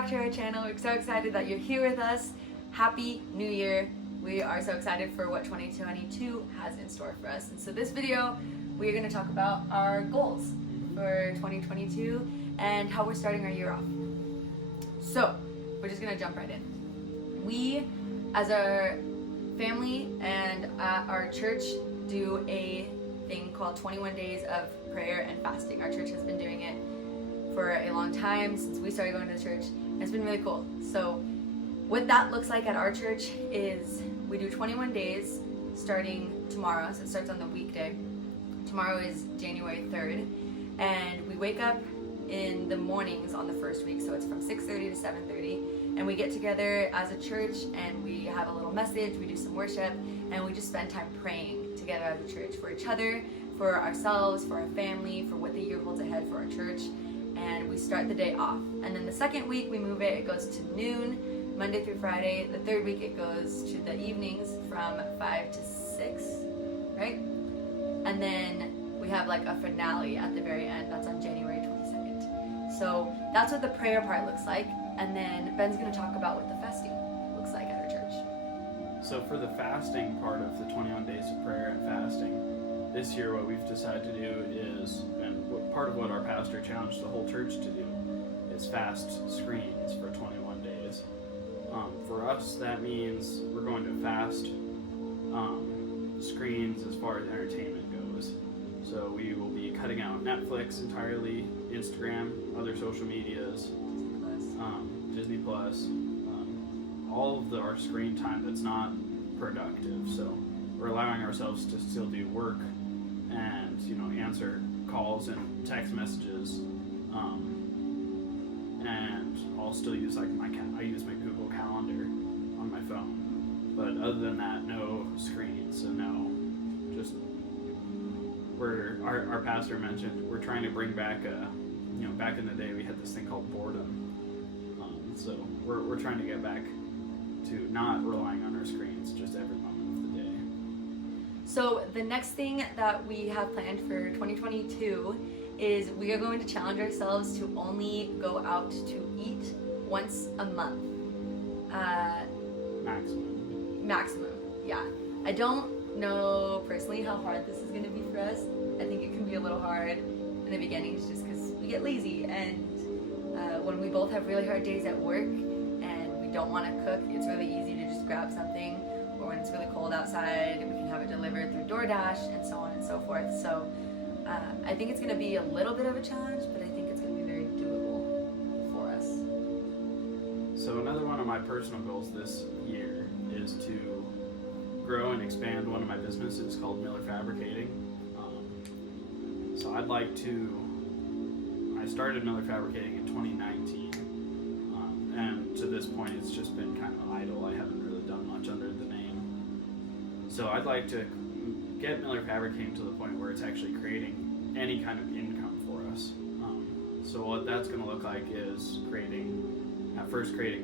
back to our channel. We're so excited that you're here with us. Happy New Year. We are so excited for what 2022 has in store for us. And so this video, we're going to talk about our goals for 2022 and how we're starting our year off. So we're just going to jump right in. We, as our family and our church, do a thing called 21 days of prayer and fasting. Our church has been doing it for a long time, since we started going to the church, and it's been really cool. So what that looks like at our church is we do 21 days starting tomorrow, so it starts on the weekday. Tomorrow is January 3rd, and we wake up in the mornings on the first week, so it's from 6:30 to 7:30, and we get together as a church and we have a little message, we do some worship, and we just spend time praying together as a church for each other, for ourselves, for our family, for what the year holds ahead for our church. And we start the day off. And then the second week we move it goes to noon, Monday through Friday. The third week it goes to the evenings from 5 to 6, right? And then we have like a finale at the very end. That's on January 22nd. So that's what the prayer part looks like. And then Ben's gonna talk about what the fasting looks like at our church. So for the fasting part of the 21 days of prayer and fasting, this year what we've decided to do is, and part of what our pastor challenged the whole church to do, is fast screens for 21 days. For us, that means we're going to fast screens as far as entertainment goes. So we will be cutting out Netflix entirely, Instagram, other social medias, Disney Plus, all of our screen time that's not productive. So we're allowing ourselves to still do work and answer calls and text messages, and I'll still use I use my Google Calendar on my phone, but other than that, no screens. So no, just our pastor mentioned we're trying to bring back back in the day we had this thing called boredom, so we're trying to get back to not relying on our screens just every moment of the day. So the next thing that we have planned for 2022 is we are going to challenge ourselves to only go out to eat once a month. Maximum, yeah. I don't know personally how hard this is going to be for us. I think it can be a little hard in the beginnings just because we get lazy, and when we both have really hard days at work and we don't want to cook, it's really easy to just grab something, or when it's really cold outside, we can have it delivered through DoorDash and so on and so forth. So I think it's going to be a little bit of a challenge, but I think it's going to be very doable for us. So another one of my personal goals this year is to grow and expand one of my businesses called Miller Fabricating. So I started Miller Fabricating in 2019, and to this point it's just been kind of idle. I haven't really done much under the name. So I'd like to get Miller Fabricating to the point where it's actually creating any kind of income for us. So what that's going to look like is creating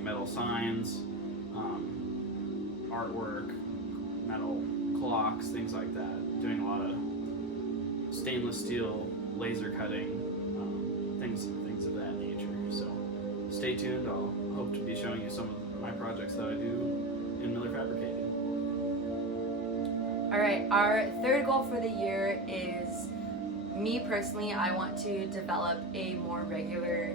metal signs, artwork, metal clocks, things like that. Doing a lot of stainless steel laser cutting, things of that nature. So stay tuned. I'll hope to be showing you some of my projects that I do in Miller Fabricating. All right, our third goal for the year is, me personally, I want to develop a more regular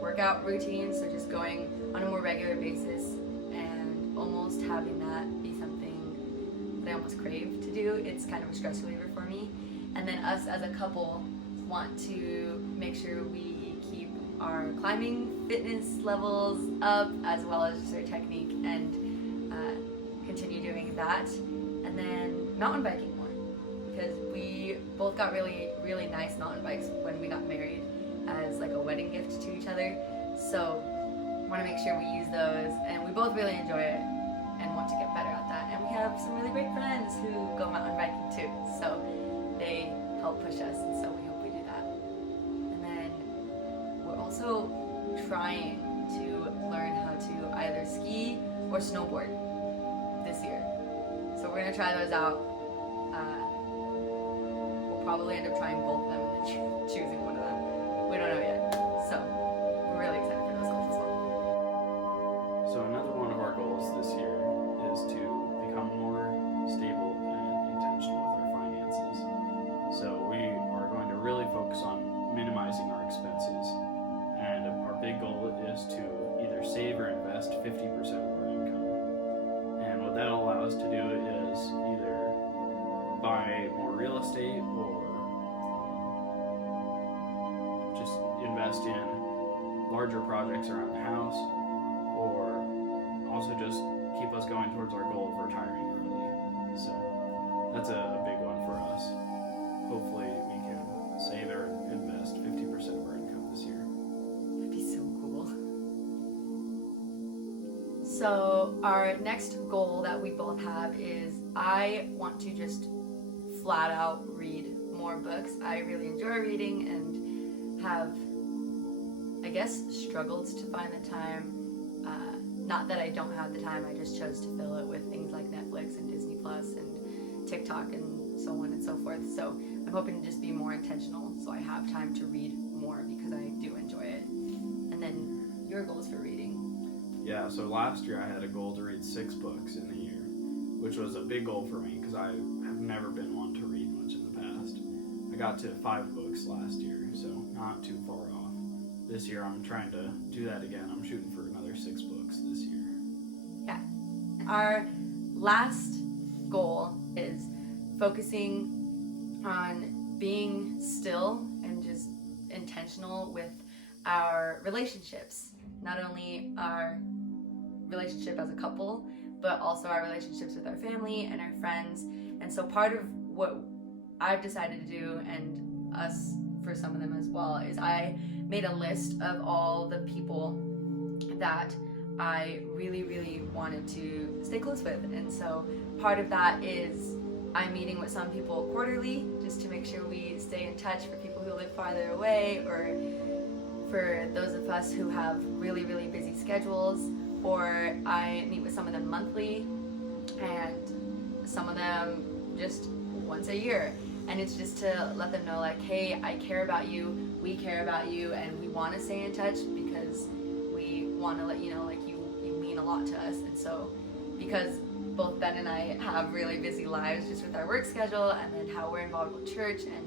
workout routine, so just going on a more regular basis and almost having that be something that I almost crave to do. It's kind of a stress reliever for me. And then us as a couple want to make sure we keep our climbing fitness levels up, as well as just our technique, and continue doing that. And then mountain biking more, because we both got really, really nice mountain bikes when we got married as like a wedding gift to each other. So want to make sure we use those, and we both really enjoy it and want to get better at that. And we have some really great friends who go mountain biking too, so they help push us, and so we hope we do that. And then we're also trying to learn how to either ski or snowboard this year. So we're gonna try those out. We'll probably end up trying both of them and then choosing one of them. We don't know yet. So we're really excited for those goals as well. goals this year is to become more stable and intentional with our finances. So we are going to really focus on minimizing our expenses, and our big goal is to either save or invest 50% of our income. And what that'll allow us to do is either buy more real estate or just invest in larger projects around the house, or also just keep us going towards our goal of retiring early. So that's a big one for us. Hopefully we can save or invest 50% of our income this year. That'd be so cool. So our next goal that we both have is I want to just flat out read more books. I really enjoy reading and have, I guess, struggled to find the time. Not that I don't have the time, I just chose to fill it with things like Netflix and Disney Plus and TikTok and so on and so forth. So I'm hoping to just be more intentional so I have time to read more because I do enjoy it. And then your goals for reading? Yeah, so last year I had a goal to read 6 books in a year, which was a big goal for me because I have never been one to read much in the past. I got to 5 books last year, so not too far off. This year I'm trying to do that again. I'm shooting for another 6 books this year. Yeah. Our last goal is focusing on being still and just intentional with our relationships. Not only our relationship as a couple, but also our relationships with our family and our friends. And so part of what I've decided to do, and us for some of them as well, is I made a list of all the people that I really, really wanted to stay close with. And so part of that is I'm meeting with some people quarterly just to make sure we stay in touch for people who live farther away, or for those of us who have really, really busy schedules, or I meet with some of them monthly and some of them just once a year. And it's just to let them know, like, hey, I care about you, we care about you, and we want to stay in touch because we want to let you know, like, you mean a lot to us. And so because both Ben and I have really busy lives just with our work schedule and then how we're involved with church and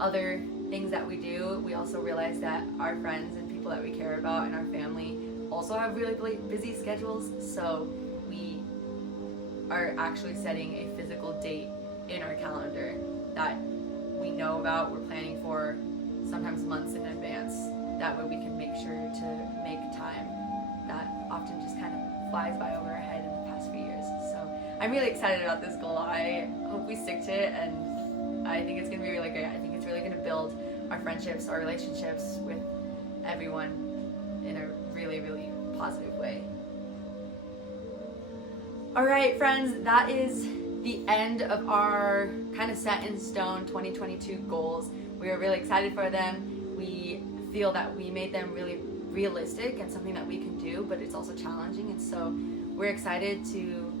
other things that we do, we also realize that our friends and people that we care about and our family also have really, really busy schedules. So we are actually setting a physical date in our calendar that we know about, we're planning for sometimes months in advance. That way we can make sure to make time. That often just kind of flies by over our head in the past few years. So I'm really excited about this goal. I hope we stick to it, and I think it's going to be really great. I think it's really going to build our friendships, our relationships with everyone in a really, really positive way. All right, friends, that is the end of our kind of set in stone 2022 goals. We are really excited for them. We feel that we made them really realistic and something that we can do, but it's also challenging. And so we're excited to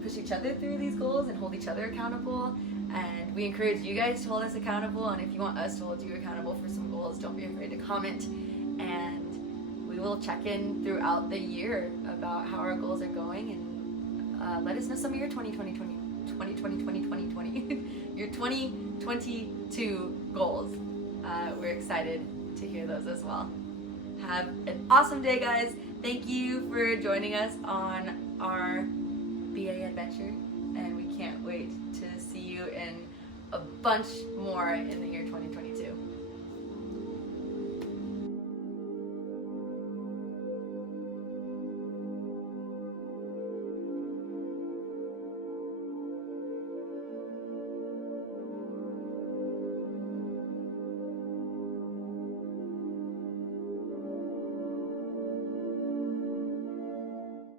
push each other through these goals and hold each other accountable. And we encourage you guys to hold us accountable. And if you want us to hold you accountable for some goals, don't be afraid to comment. And we will check in throughout the year about how our goals are going, and let us know some of your 2020 your 2022 goals. We're excited to hear those as well. Have an awesome day, guys. Thank you for joining us on our BA adventure, and we can't wait to see you in a bunch more in the year 2022.